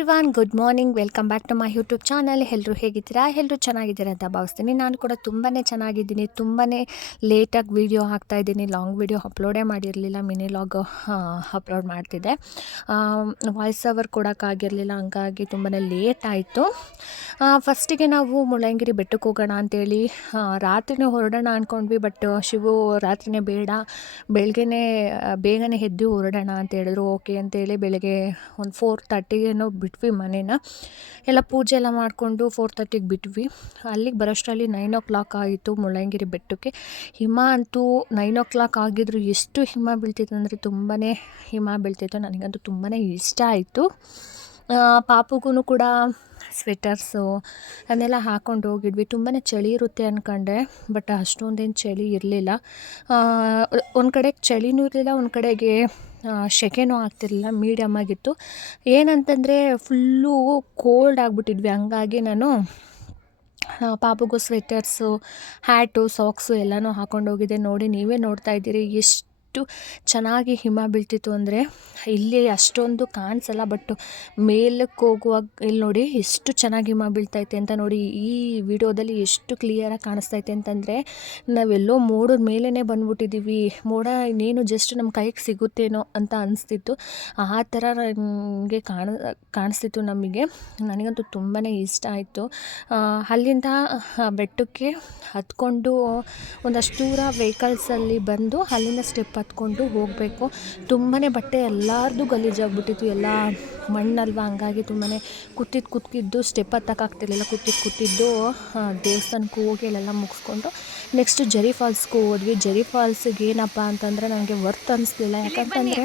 Everyone good morning welcome back to my YouTube channel ಎಲ್ಲರೂ ಹೇಗಿದ್ದೀರಾ? ಎಲ್ಲರೂ ಚೆನ್ನಾಗಿದ್ದೀರಾ ಅಂತ ಭಾವಿಸ್ತೀನಿ. ನಾನು ಕೂಡ ತುಂಬಾ ಚೆನ್ನಾಗಿದ್ದೀನಿ. ತುಂಬಾ ಲೇಟಾಗಿ ವೀಡಿಯೋ ಇದ್ದೀನಿ. ಲಾಂಗ್ ವೀಡಿಯೋ ಅಪ್ಲೋಡೇ ಮಾಡಿರಲಿಲ್ಲ. ಮಿನಿ ಲಾಗ್ ಅಪ್ಲೋಡ್ ಮಾಡ್ತಿದ್ದೆ. ವಾಯ್ಸ್ ಅವರ್ ಕೊಡೋಕ್ಕಾಗಿರಲಿಲ್ಲ ಹಂಗಾಗಿ ತುಂಬಾ ಲೇಟ್ ಆಯಿತು. ಫಸ್ಟಿಗೆ ನಾವು ಮುಳ್ಳಂಗಿರಿ ಬೆಟ್ಟಕ್ಕೆ ಹೋಗೋಣ ಅಂತೇಳಿ ರಾತ್ರಿನೇ ಹೊರಡೋಣ ಅಂದ್ಕೊಂಡ್ವಿ ಬಟ್ ಶಿವು ರಾತ್ರಿನೇ ಬೇಡ. ಬೆಳಗ್ಗೆನೇ ಬೇಗನೆ ಎದ್ದು ಹೊರಡೋಣ ಅಂತ ಹೇಳಿದ್ರು. ಓಕೆ ಅಂತೇಳಿ ಬೆಳಗ್ಗೆ ಒಂದು ಫೋರ್ ತರ್ಟಿಗೇನೋ ಬಿಟ್ವಿ ಮನೇನ. ಎಲ್ಲ ಪೂಜೆ ಎಲ್ಲ ಮಾಡಿಕೊಂಡು ಫೋರ್ ತರ್ಟಿಗೆ ಬಿಟ್ವಿ. ಅಲ್ಲಿಗೆ ಬರೋಷ್ಟರಲ್ಲಿ ನೈನ್ ಓ ಕ್ಲಾಕ್ ಆಯಿತು ಮುಳ್ಳಯ್ಯಂಗಿರಿ ಬೆಟ್ಟಕ್ಕೆ. ಹಿಮ ಅಂತೂ ನೈನ್ ಓ ಕ್ಲಾಕ್ ಆಗಿದ್ರು ಎಷ್ಟು ಹಿಮ ಬೀಳ್ತಿತ್ತು ಅಂದರೆ ತುಂಬಾ ಹಿಮ ಬೀಳ್ತಿತ್ತು. ನನಗಂತೂ ತುಂಬಾ ಇಷ್ಟ ಆಯಿತು. ಪಾಪುಗೂ ಕೂಡ ಸ್ವೆಟರ್ಸು ಅದನ್ನೆಲ್ಲ ಹಾಕ್ಕೊಂಡು ಹೋಗಿದ್ವಿ. ತುಂಬಾ ಚಳಿ ಇರುತ್ತೆ ಅಂದ್ಕೊಂಡೆ ಬಟ್ ಅಷ್ಟೊಂದೇನು ಚಳಿ ಇರಲಿಲ್ಲ. ಒಂದು ಕಡೆ ಚಳಿನೂ ಇರಲಿಲ್ಲ, ಒಂದು ಕಡೆಗೆ ಸೆಕೆನೂ ಆಗ್ತಿರಲಿಲ್ಲ ಮೀಡಿಯಮ್ ಆಗಿತ್ತು. ಏನಂತಂದರೆ ಫುಲ್ಲು ಕೋಲ್ಡ್ ಆಗಿಬಿಟ್ಟಿದ್ವಿ. ಹಂಗಾಗಿ ನಾನು ಪಾಪಗೂ ಸ್ವೆಟರ್ಸು ಹ್ಯಾಟು ಸಾಕ್ಸು ಎಲ್ಲನೂ ಹಾಕೊಂಡು ಹೋಗಿದ್ದೆ ನೋಡಿ ನೀವೇ ನೋಡ್ತಾ ಇದ್ದೀರಿ. ಎಷ್ಟು ಚೆನ್ನಾಗಿ ಹಿಮ ಬೀಳ್ತಿತ್ತು ಅಂದರೆ ಇಲ್ಲಿ ಅಷ್ಟೊಂದು ಕಾಣಿಸಲ್ಲ ಬಟ್ ಮೇಲಕ್ಕೆ ಹೋಗುವಾಗ, ಇಲ್ಲಿ ನೋಡಿ ಎಷ್ಟು ಚೆನ್ನಾಗಿ ಹಿಮ ಬೀಳ್ತೈತೆ ಅಂತ ನೋಡಿ ಈ ವಿಡಿಯೋದಲ್ಲಿ ಎಷ್ಟು ಕ್ಲಿಯರಾಗಿ ಕಾಣಿಸ್ತೈತೆ ಅಂತಂದರೆ ನಾವೆಲ್ಲೋ ಮೋಡದ ಮೇಲೇ ಬಂದ್ಬಿಟ್ಟಿದ್ದೀವಿ. ಮೋಡ ಇನ್ನೇನು ಜಸ್ಟ್ ನಮ್ಮ ಕೈಗೆ ಸಿಗುತ್ತೇನೋ ಅಂತ ಅನಿಸ್ತಿತ್ತು. ಆ ಥರ ನನಗೆ ಕಾಣ, ಕಾಣಿಸ್ತಿತ್ತು ನಮಗೆ. ನನಗಂತೂ ತುಂಬಾ ಇಷ್ಟ ಆಯಿತು. ಅಲ್ಲಿಂದ ಬೆಟ್ಟಕ್ಕೆ ಹತ್ಕೊಂಡು ಒಂದಷ್ಟು ದೂರ ವೆಹಿಕಲ್ಸಲ್ಲಿ ಬಂದು ಅಲ್ಲಿಂದ ಸ್ಟೆಪ್ ಹತ್ಕೊಂಡು ಹೋಗಬೇಕು. ತುಂಬಾ ಬಟ್ಟೆ ಎಲ್ಲರದು ಗಲೀಜಾಗ್ಬಿಟ್ಟಿತ್ತು. ಎಲ್ಲ ಮಣ್ಣಲ್ವ? ಹಂಗಾಗಿ ತುಂಬಾ ಕೂತಿದ್ದು ಕೂತಿದ್ದು ಸ್ಟೆಪ್ ಹತ್ತಕ್ಕಾಗ್ತಿರ್ಲಿಲ್ಲ ಕೂತಿದ್ದು ಕೂತಿದ್ದು ದೇವಸ್ಥಾನಕ್ಕೂ ದೇವಸ್ಥಾನಕ್ಕೆ ಹೋಗಿ ಅಲ್ಲೆಲ್ಲ ಮುಗಿಸ್ಕೊಂಡು ನೆಕ್ಸ್ಟ್ ಜರಿ ಫಾಲ್ಸ್ಗೂ ಹೋದ್ವಿ. ಜರಿ ಫಾಲ್ಸಿಗೆ ಏನಪ್ಪ ಅಂತಂದರೆ ನನಗೆ ವರ್ತ್ ಅನಿಸ್ಲಿಲ್ಲ. ಯಾಕಂತಂದರೆ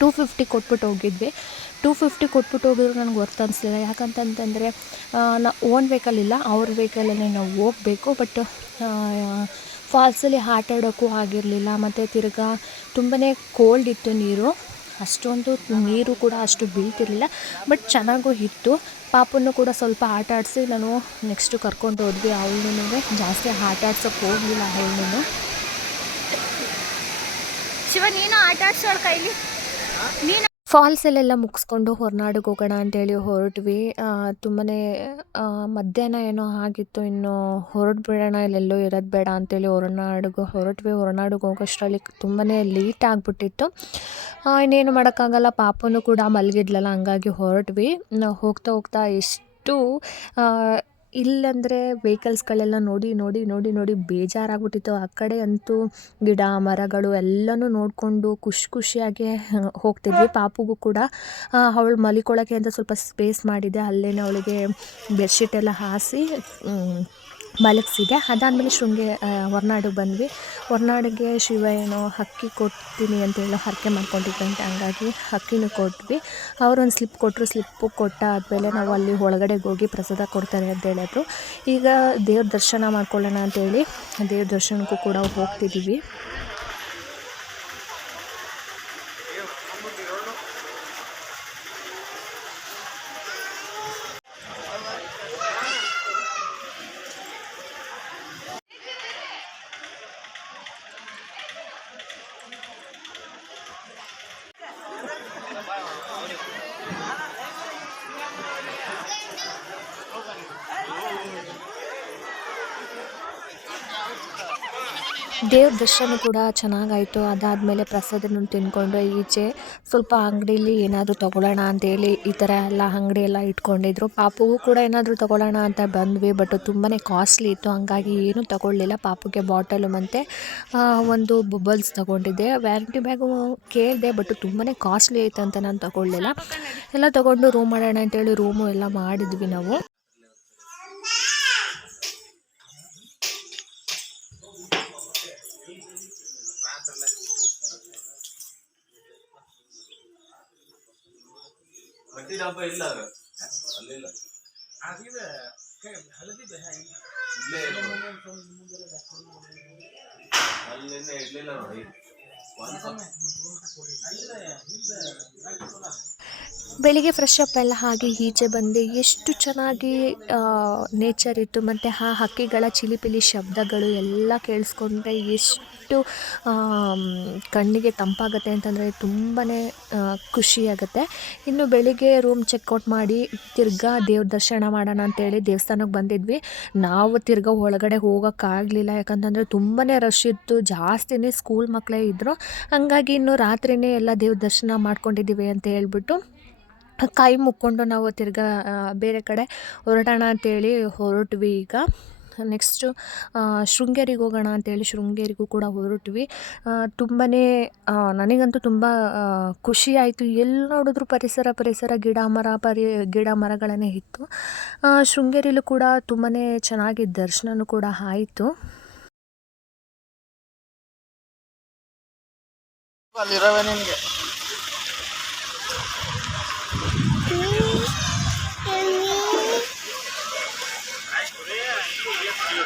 ಟೂ ಫಿಫ್ಟಿ ಕೊಟ್ಬಿಟ್ಟು ಹೋಗಿದ್ವಿ. ಟೂ ಫಿಫ್ಟಿ ಕೊಟ್ಬಿಟ್ಟು ಹೋಗಿದ್ರು ನನಗೆ ವರ್ತ್ ಅನಿಸ್ಲಿಲ್ಲ. ಯಾಕಂತಂತಂದರೆ ನಾ ಓನ್ ವೆಹಿಕಲ್ ಇಲ್ಲ. ಅವ್ರ ವೆಹಿಕಲಲ್ಲಿ ನಾವು ಹೋಗಬೇಕು. ಬಟ್ ಫಾಲ್ಸಲ್ಲಿ ಆಟ ಆಡೋಕ್ಕೂ ಆಗಿರಲಿಲ್ಲ, ಮತ್ತು ತಿರ್ಗಾ ತುಂಬಾ ಕೋಲ್ಡ್ ಇತ್ತು ನೀರು. ಅಷ್ಟೊಂದು ನೀರು ಕೂಡ ಅಷ್ಟು ಬೀಳ್ತಿರಲಿಲ್ಲ ಬಟ್ ಚೆನ್ನಾಗೂ ಇತ್ತು. ಪಾಪನ್ನು ಕೂಡ ಸ್ವಲ್ಪ ಆಟ ಆಡಿಸಿ ನಾನು ನೆಕ್ಸ್ಟು ಕರ್ಕೊಂಡು ಹೋದ್ವಿ ಅವಳನ್ನೂ ಜಾಸ್ತಿ ಆಟ ಆಡ್ಸೋಕ್ಕೆ ಹೋಗಲಿಲ್ಲ ಅವಳನ್ನೂ ಶಿವ, ನೀನು ಆಟ ಕೈಲಿ. ನೀನು ಫಾಲ್ಸಲ್ಲೆಲ್ಲ ಮುಗಿಸ್ಕೊಂಡು ಹೊರನಾಡಿಗೆ ಹೋಗೋಣ ಅಂತೇಳಿ ಹೊರಟ್ವಿ. ತುಂಬಾ ಮಧ್ಯಾಹ್ನ ಏನೋ ಆಗಿತ್ತು, ಇನ್ನು ಹೊರಟು ಬಿಡೋಣ ಇಲ್ಲೆಲ್ಲೋ ಇರೋದು ಬೇಡ ಅಂತೇಳಿ ಹೊರನಾಡಿಗೆ ಹೊರಟ್ವಿ. ಹೊರನಾಡಿಗೆ ಹೋಗೋಷ್ಟರಲ್ಲಿ ತುಂಬಾ ಲೇಟ್ ಆಗಿಬಿಟ್ಟಿತ್ತು. ಇನ್ನೇನು ಮಾಡೋಕ್ಕಾಗಲ್ಲ, ಪಾಪನೂ ಕೂಡ ಮಲಗಿದ್ಲಲ್ಲ, ಹಂಗಾಗಿ ಹೊರಟ್ವಿ. ಹೋಗ್ತಾ ಹೋಗ್ತಾ ಎಷ್ಟು ಇಲ್ಲಂದರೆ ವೆಹಿಕಲ್ಸ್ಗಳೆಲ್ಲ ನೋಡಿ ನೋಡಿ ನೋಡಿ ನೋಡಿ ಬೇಜಾರಾಗ್ಬಿಟ್ಟಿತ್ತು. ಆ ಕಡೆ ಅಂತೂ ಗಿಡ, ಮರಗಳು ಎಲ್ಲನೂ ನೋಡಿಕೊಂಡು ಖುಷಿ ಖುಷಿಯಾಗಿ ಹೋಗ್ತಿದ್ವಿ. ಪಾಪುಗೂ ಕೂಡ ಅವಳು ಮಲಿಕೊಳ್ಳೋಕ್ಕೆ ಅಂತ ಸ್ವಲ್ಪ ಸ್ಪೇಸ್ ಮಾಡಿದೆ. ಅಲ್ಲೇ ಅವಳಿಗೆ ಬೆಡ್ಶೀಟ್ ಎಲ್ಲ ಹಾಸಿ ಮಲಗಿಸಿದೆ. ಅದಾದಮೇಲೆ ಶೃಂಗೇ ಹೊರನಾಡಿಗೆ ಬಂದ್ವಿ. ಹೊರನಾಡಿಗೆ ಶಿವ ಏನೋ ಹಕ್ಕಿ ಕೊಡ್ತೀನಿ ಅಂತ ಹೇಳೋ ಹರಕೆ ಮಾಡ್ಕೊಂಡಿದ್ದಂತೆ ಹಂಗಾಗಿ ಹಕ್ಕಿನೂ ಕೊಟ್ವಿ. ಅವರೊಂದು ಸ್ಲಿಪ್ ಕೊಟ್ಟರು ಸ್ಲಿಪ್ಪು ಕೊಟ್ಟ ಆದಮೇಲೆ ನಾವು ಅಲ್ಲಿ ಒಳಗಡೆಗೆ ಹೋಗಿ ಪ್ರಸಾದ ಕೊಡ್ತಾರೆ ಅಂತ ಹೇಳಿದ್ರು. ಈಗ ದೇವ್ರ ದರ್ಶನ ಮಾಡ್ಕೊಳ್ಳೋಣ ಅಂತೇಳಿ ದೇವ್ರ ದರ್ಶನಕ್ಕೂ ಕೂಡ ಹೋಗ್ತಿದ್ದೀವಿ ದೇವ್ರ ದರ್ಶನ ಕೂಡ ಚೆನ್ನಾಗಾಯಿತು. ಅದಾದಮೇಲೆ ಪ್ರಸಾದನ ತಿಂದ್ಕೊಂಡು ಈಚೆ ಸ್ವಲ್ಪ ಅಂಗಡೀಲಿ ಏನಾದರೂ ತೊಗೊಳ್ಳೋಣ ಅಂತೇಳಿ ಈ ಥರ ಎಲ್ಲ ಅಂಗಡಿ ಎಲ್ಲ ಇಟ್ಕೊಂಡಿದ್ರು. ಪಾಪುಗೂ ಕೂಡ ಏನಾದರೂ ತೊಗೊಳ್ಳೋಣ ಅಂತ ಬಂದ್ವಿ, ಬಟ್ ತುಂಬಾ ಕಾಸ್ಟ್ಲಿ ಇತ್ತು. ಹಂಗಾಗಿ ಏನೂ ತೊಗೊಳ್ಳಿಲ್ಲ. ಪಾಪುಗೆ ಬಾಟಲು ಮತ್ತು ಒಂದು ಬಬಲ್ಸ್ ತೊಗೊಂಡಿದ್ದೆ. ವ್ಯಾರಂಟಿ ಬ್ಯಾಗು ಕೇಳಿದೆ, ಬಟ್ ತುಂಬಾ ಕಾಸ್ಟ್ಲಿ ಐತೆ ಅಂತ ನಾನು ತೊಗೊಳ್ಳಿಲ್ಲ. ಎಲ್ಲ ತೊಗೊಂಡು ರೂಮ್ ಮಾಡೋಣ ಅಂತೇಳಿ ರೂಮು ಎಲ್ಲ ಮಾಡಿದ್ವಿ ನಾವು. ಹಟ್ಟಿ ಡಬ್ಬ ಇಲ್ಲ ಅದು ಅಲ್ಲಿಲ್ಲ ಇಲ್ಲೇ ಇಲ್ಲ. ಅಲ್ಲಿಂದ ಇಡ್ಲಿಲ್ಲ ನೋಡಿ ಒಂದ್ ಸ್ವಲ್ಪ- ಬೆಳಿಗ್ಗೆ ಫ್ರೆಶ್ ಅಪ್ ಎಲ್ಲ ಹಾಗೆ ಈಚೆ ಬಂದೆ. ಎಷ್ಟು ಚೆನ್ನಾಗಿ ನೇಚರ್ ಇತ್ತು. ಮತ್ತು ಆ ಹಕ್ಕಿಗಳ ಚಿಲಿಪಿಲಿ ಶಬ್ದಗಳು ಎಲ್ಲ ಕೇಳಿಸ್ಕೊಂಡ್ರೆ ಎಷ್ಟು ಕಣ್ಣಿಗೆ ತಂಪಾಗುತ್ತೆ ಅಂತಂದರೆ ತುಂಬಾ ಖುಷಿಯಾಗುತ್ತೆ ಇನ್ನು ಬೆಳಿಗ್ಗೆ ರೂಮ್ ಚೆಕ್ಔಟ್ ಮಾಡಿ ತಿರ್ಗಾ ದೇವ್ರ ದರ್ಶನ ಮಾಡೋಣ ಅಂತೇಳಿ ದೇವಸ್ಥಾನಕ್ಕೆ ಬಂದಿದ್ವಿ. ನಾವು ತಿರ್ಗಾ ಒಳಗಡೆ ಹೋಗೋಕ್ಕಾಗಲಿಲ್ಲ. ಯಾಕಂತಂದರೆ ತುಂಬಾ ರಶ್ ಇತ್ತು. ಜಾಸ್ತಿನೇ ಸ್ಕೂಲ್ ಮಕ್ಕಳೇ ಇದ್ದರು ಹಂಗಾಗಿ ಇನ್ನು ರಾತ್ರಿಯೇ ಎಲ್ಲ ದೇವ್ರ ದರ್ಶನ ಮಾಡ್ಕೊಂಡಿದ್ದೀವಿ ಅಂತ ಹೇಳ್ಬಿಟ್ಟು ಕೈ ಮುಕ್ಕೊಂಡು ನಾವು ತಿರ್ಗಾ ಬೇರೆ ಕಡೆ ಹೊರಟೋಣ ಅಂತೇಳಿ ಹೊರಟ್ವಿ ಈಗ. ನೆಕ್ಸ್ಟು ಶೃಂಗೇರಿಗೆ ಹೋಗೋಣ ಅಂತೇಳಿ ಶೃಂಗೇರಿಗೂ ಕೂಡ ಹೊರಟ್ವಿ. ತುಂಬಾ ನನಗಂತೂ ತುಂಬ ಖುಷಿಯಾಯಿತು ಎಲ್ಲಿ ನೋಡಿದ್ರು ಪರಿಸರ ಪರಿಸರ, ಗಿಡ ಮರ, ಪರಿ, ಗಿಡ ಮರಗಳನ್ನೇ ಇತ್ತು. ಶೃಂಗೇರಿಲೂ ಕೂಡ ತುಂಬಾ ಚೆನ್ನಾಗಿ ದರ್ಶನನೂ ಕೂಡ ಆಯಿತು. ಅಲ್ಲಿರವೆ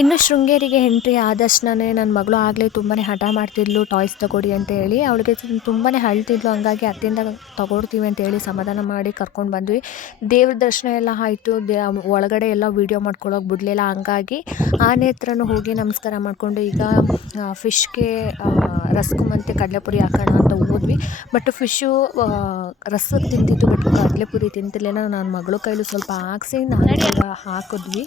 ಇನ್ನು ಶೃಂಗೇರಿಗೆ ಎಂಟ್ರಿ ಆದಷ್ಟನೇ ನನ್ನ ಮಗಳು ಆಗಲೇ ತುಂಬಾ ಹಠ ಮಾಡ್ತಿದ್ಲು ಟಾಯ್ಸ್ ತಗೊಡಿ ಅಂತ ಹೇಳಿ. ಅವಳಿಗೆ ತುಂಬಾ ಅಳ್ತಿದ್ಲು ಹಂಗಾಗಿ ಅತ್ತಿಂದ ತಗೊಡ್ತೀವಿ ಅಂತ ಹೇಳಿ ಸಮಾಧಾನ ಮಾಡಿ ಕರ್ಕೊಂಡು ಬಂದ್ವಿ. ದೇವ್ರ ದರ್ಶನ ಎಲ್ಲ ಆಯಿತು, ದೇ, ಒಳಗಡೆ ಎಲ್ಲ ವೀಡಿಯೋ ಮಾಡ್ಕೊಳ್ಳೋಕೆ ಬಿಡಲಿಲ್ಲ. ಹಂಗಾಗಿ ಆನೆ ಹತ್ರನೂ ಹೋಗಿ ನಮಸ್ಕಾರ ಮಾಡಿಕೊಂಡು ಈಗ ಫಿಶ್ಗೆ ರಸ್ಕು ಮತ್ತು ಕಡಲೆಪುರಿ ಹಾಕೋಣ ಅಂತ ಹೋದ್ವಿ. ಬಟ್ ಫಿಶ್ಶು ರಸಕ್ಕೆ ತಿಂತಿತ್ತು ಬಟ್ ಕಡಲೆಪುರಿ ತಿಂತಿರ್ಲಿಲ್ಲ. ನನ್ನ ಮಗಳು ಕೈಲಿ ಸ್ವಲ್ಪ ಹಾಕ್ಸಿ, ನಾನು ಹಾಕಿದ್ವಿ.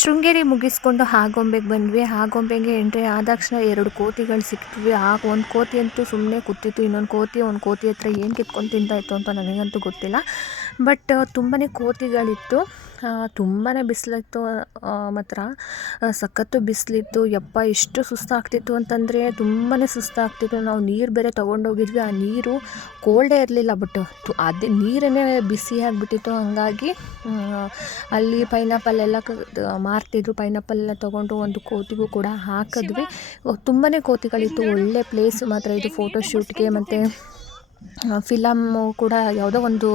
ಶೃಂಗೇರಿ ಮುಗಿಸ್ಕೊಂಡು ಆಗೊಂಬೆಗೆ ಬಂದ್ವಿ. ಆಗೊಂಬೆಗೆ ಎಂಟ್ರಿ ಆದ ತಕ್ಷಣ ಎರಡು ಕೋತಿಗಳು ಸಿಕ್ತಿದ್ವಿ ಆಗ ಒಂದು ಕೋತಿ ಅಂತೂ ಸುಮ್ಮನೆ ಕೂತಿತ್ತು. ಇನ್ನೊಂದು ಕೋತಿ, ಒಂದು ಕೋತಿ ಹತ್ರ ಏನು ಕಿತ್ಕೊಂಡು ತಿಂತಾಯಿತ್ತು ಅಂತ ನನಗಂತೂ ಗೊತ್ತಿಲ್ಲ. ಬಟ್ ತುಂಬಾ ಕೋತಿಗಳಿತ್ತು. ತುಂಬಾ ಬಿಸಿಲಿತ್ತು ಮಾತ್ರ. ಸಖತ್ತು ಬಿಸಿಲಿತ್ತು. ಯಪ್ಪ, ಎಷ್ಟು ಸುಸ್ತಾಗ್ತಿತ್ತು ಅಂತಂದರೆ ತುಂಬಾ ಸುಸ್ತಾಗ್ತಿತ್ತು. ನಾವು ನೀರು ಬೇರೆ ತೊಗೊಂಡೋಗಿದ್ವಿ. ಆ ನೀರು ಕೋಲ್ಡೇ ಇರಲಿಲ್ಲ ಬಟ್ ಅದೇ ನೀರನ್ನೇ ಬಿಸಿ ಆಗಿಬಿಟ್ಟಿತ್ತು. ಹಾಗಾಗಿ ಅಲ್ಲಿ ಪೈನಾಪಲ್ ಎಲ್ಲ ಮಾರ್ತಿದ್ರು. ಪೈನಾಪಲ್ ಎಲ್ಲ ತೊಗೊಂಡು ಒಂದು ಕೋತಿಗೂ ಕೂಡ ಹಾಕಿದ್ವಿ. ತುಂಬಾ ಕೋತಿಗಳಿತ್ತು. ಒಳ್ಳೆ ಪ್ಲೇಸ್ ಮಾತ್ರ ಇದು ಫೋಟೋ ಶೂಟ್ಗೆ ಮತ್ತು ಫಿಲಮ್ಮು ಕೂಡ ಯಾವುದೋ ಒಂದು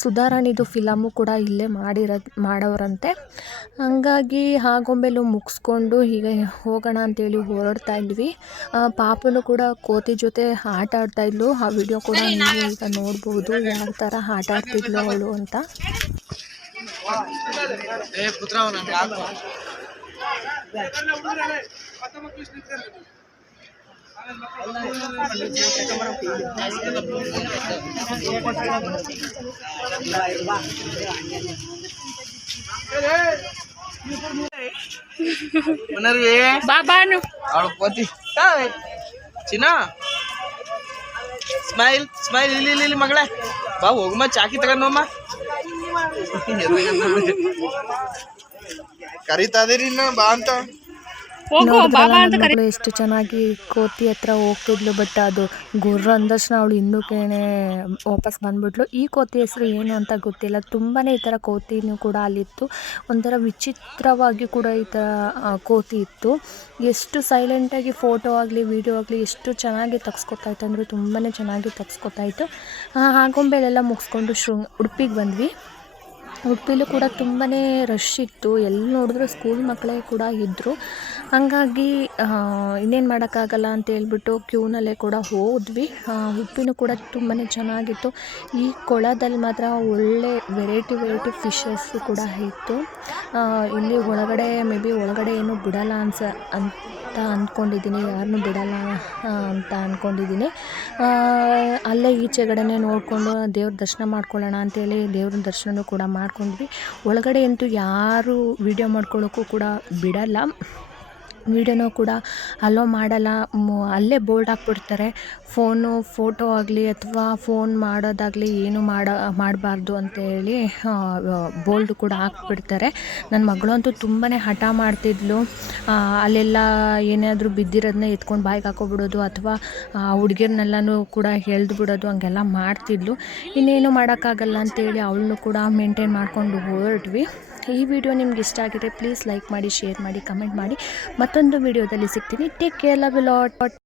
ಸುಧಾರಾಣಿದು ಫಿಲಮ್ಮು ಕೂಡ ಇಲ್ಲೇ ಮಾಡಿರೋದು, ಮಾಡೋರಂತೆ. ಹಂಗಾಗಿ ಆಗೊಂಬೆಲು ಮುಗಿಸ್ಕೊಂಡು ಹೀಗೆ ಹೋಗೋಣ ಅಂತೇಳಿ ಹೊರಡ್ತಾ ಇದ್ವಿ. ಪಾಪನು ಕೂಡ ಕೋತಿ ಜೊತೆ ಆಟ ಆಡ್ತಾ ಇದ್ಲು. ಆ ವಿಡಿಯೋ ಕೂಡ ನೀವು ಈಗ ನೋಡ್ಬೋದು, ಯಾವ ಥರ ಆಟ ಆಡ್ತಿದ್ಲು ಅವಳು ಅಂತ. ಸ್ಮೈಲ್ ಸ್ಮೈಲ್ ಇಲ್ಲಿ ಇಲ್ಲಿ ಇಲ್ಲಿ ಮಗಳೇ. ಬಾ ಹೋಗಮ್ಮ ಚಾಕಿ ತಗೊಂಡಮ್ಮ ಕರಿತಾ ಇದೀರಿ ಇನ್ನ ಬಾ ಅಂತ. ನೋಡಿದ್ರಲ್ಲ ಎಷ್ಟು ಚೆನ್ನಾಗಿ ಕೋತಿ ಹತ್ರ ಹೋಗ್ತಿದ್ಲು ಬಟ್ ಅದು ಗುರ್ರ ಅಂದಷ್ಟು ಅವಳು ಇನ್ನೂ ಕೇಣೆ ವಾಪಸ್ ಬಂದ್ಬಿಟ್ಲು. ಈ ಕೋತಿ ಹೆಸರು ಏನು ಅಂತ ಗೊತ್ತಿಲ್ಲ. ತುಂಬಾ ಈ ಥರ ಕೋತಿನೂ ಕೂಡ ಅಲ್ಲಿತ್ತು. ಒಂಥರ ವಿಚಿತ್ರವಾಗಿ ಕೂಡ ಈ ಥರ ಕೋತಿ ಇತ್ತು. ಎಷ್ಟು ಸೈಲೆಂಟಾಗಿ ಫೋಟೋ ಆಗಲಿ ವಿಡಿಯೋ ಆಗಲಿ ಎಷ್ಟು ಚೆನ್ನಾಗಿ ತೆಗ್ಸ್ಕೊತಾ ಇತ್ತು ಅಂದರೆ ತುಂಬಾ ಚೆನ್ನಾಗಿ ತೆಗ್ಸ್ಕೊತಾ ಇತ್ತು. ಆಗೊಂಬೆಲೆಲ್ಲ ಮುಗಿಸ್ಕೊಂಡು ಶೃಂಗ್ ಉಡುಪಿಗೆ ಬಂದ್ವಿ. ಉಡುಪಿಲೂ ಕೂಡ ತುಂಬಾ ರಶ್ ಇತ್ತು. ಎಲ್ಲಿ ನೋಡಿದ್ರು ಸ್ಕೂಲ್ ಮಕ್ಕಳೇ ಕೂಡ ಇದ್ದರು ಹಾಗಾಗಿ ಇನ್ನೇನು ಮಾಡೋಕ್ಕಾಗಲ್ಲ ಅಂತ ಹೇಳ್ಬಿಟ್ಟು ಕ್ಯೂನಲ್ಲೇ ಕೂಡ ಹೋದ್ವಿ. ಉಪ್ಪಿನೂ ಕೂಡ ತುಂಬಾ ಚೆನ್ನಾಗಿತ್ತು. ಈ ಕೊಳದಲ್ಲಿ ಮಾತ್ರ ಒಳ್ಳೆ ವೆರೈಟಿ ವೆರೈಟಿ ಫಿಶಸ್ಸು ಕೂಡ ಇತ್ತು. ಇಲ್ಲಿ ಒಳಗಡೆ ಮೇ ಬಿ ಒಳಗಡೆ ಏನು ಬಿಡಲ್ಲ ಅನ್ಸ ಅಂತ ಅಂದ್ಕೊಂಡಿದ್ದೀನಿ ಯಾರನ್ನೂ ಬಿಡಲ್ಲ ಅಂತ ಅಂದ್ಕೊಂಡಿದ್ದೀನಿ ಅಲ್ಲೇ ಈಚೆಗಡೆನೇ ನೋಡಿಕೊಂಡು ದೇವ್ರ ದರ್ಶನ ಮಾಡ್ಕೊಳ್ಳೋಣ ಅಂತೇಳಿ ದೇವ್ರ ದರ್ಶನನೂ ಕೂಡ ಮಾಡ್ಕೊಂಡ್ವಿ. ಒಳಗಡೆ ಅಂತೂ ಯಾರೂ ವೀಡಿಯೋ ಮಾಡ್ಕೊಳ್ಳೋಕ್ಕೂ ಕೂಡ ಬಿಡಲ್ಲ. ವೀಡಿಯೋನೂ ಕೂಡ ಅಲೋ ಮಾಡಲ್ಲ. ಅಲ್ಲೇ ಬೋಲ್ಡ್ ಹಾಕ್ಬಿಡ್ತಾರೆ ಫೋನು, ಫೋಟೋ ಆಗಲಿ ಅಥವಾ ಫೋನ್ ಮಾಡೋದಾಗಲಿ ಏನು ಮಾಡೋ, ಮಾಡಬಾರ್ದು ಅಂತೇಳಿ ಬೋಲ್ಡ್ ಕೂಡ ಹಾಕ್ಬಿಡ್ತಾರೆ. ನನ್ನ ಮಗಳಂತೂ ತುಂಬಾ ಹಠ ಮಾಡ್ತಿದ್ಲು. ಅಲ್ಲೆಲ್ಲ ಏನಾದರೂ ಬಿದ್ದಿರೋದನ್ನ ಎತ್ಕೊಂಡು ಬಾಯಿಗೆ ಹಾಕೋಬಿಡೋದು ಅಥವಾ ಹುಡುಗಿರ್ನೆಲ್ಲನೂ ಕೂಡ ಎಳ್ದು ಬಿಡೋದು ಹಂಗೆಲ್ಲ ಮಾಡ್ತಿದ್ಲು. ಇನ್ನೇನು ಮಾಡೋಕ್ಕಾಗಲ್ಲ ಅಂತೇಳಿ ಅವಳನ್ನು ಕೂಡ ಮೇಂಟೈನ್ ಮಾಡ್ಕೊಂಡು ಹೊರಟ್ವಿ ಈ ವಿಡಿಯೋ ನಿಮ್ಗೆ ಇಷ್ಟ ಆಗಿದೆ ಪ್ಲೀಸ್ ಲೈಕ್ ಮಾಡಿ ಶೇರ್ ಮಾಡಿ ಕಮೆಂಟ್ ಮಾಡಿ. ಮತ್ತೊಂದು ವಿಡಿಯೋದಲ್ಲಿ ಸಿಗ್ತೀನಿ. Take care love lot